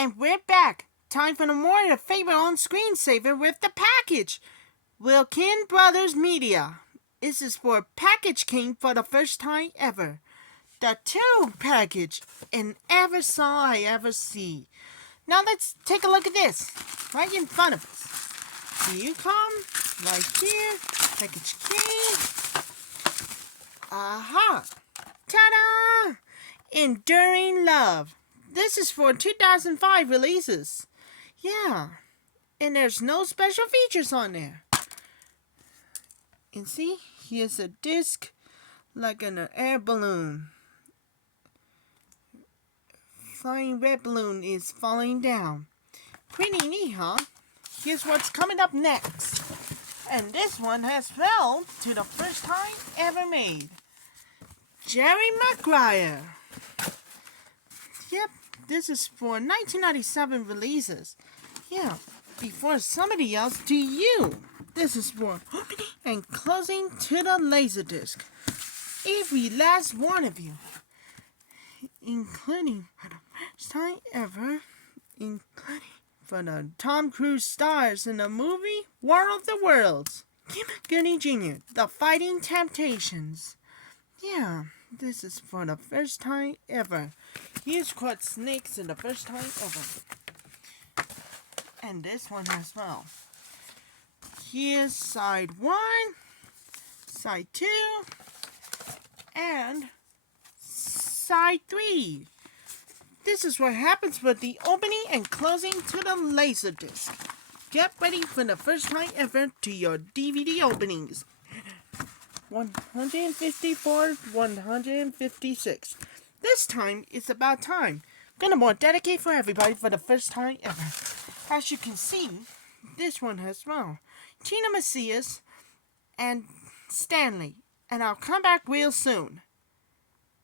And we're back. Time for the more your favorite on-screen saver with the package. Wilkin Brothers Media. This is for Package King for the first time ever. The two package and ever saw I ever see. Now let's take a look at this. Right in front of us. Here you come. Right here. Package King. Aha. Ta-da! Enduring Love. This is for 2005 releases. Yeah. And there's no special features on there. And see, here's a disc like an air balloon. Flying red balloon is falling down. Pretty neat, huh? Here's what's coming up next. And this one has fell to the first time ever made. Jerry Maguire. Yep, this is for 1997 releases. Yeah, before somebody else to you. This is for opening and closing to the Laserdisc. Every last one of you. Including for the first time ever, including for the Tom Cruise stars in the movie War of the Worlds. Kim Goody Jr., The Fighting Temptations. Yeah, this is for the first time ever. Here's caught snakes in the first time ever. And this one as well. Here's side 1, side 2, and side 3. This is what happens with the opening and closing to the Laserdisc. Get ready for the first time ever to your DVD openings. 154, 156. This time, it's about time. Gonna more dedicate for everybody for the first time ever. As you can see, this one as well. Tina Macias and Stanley. And I'll come back real soon.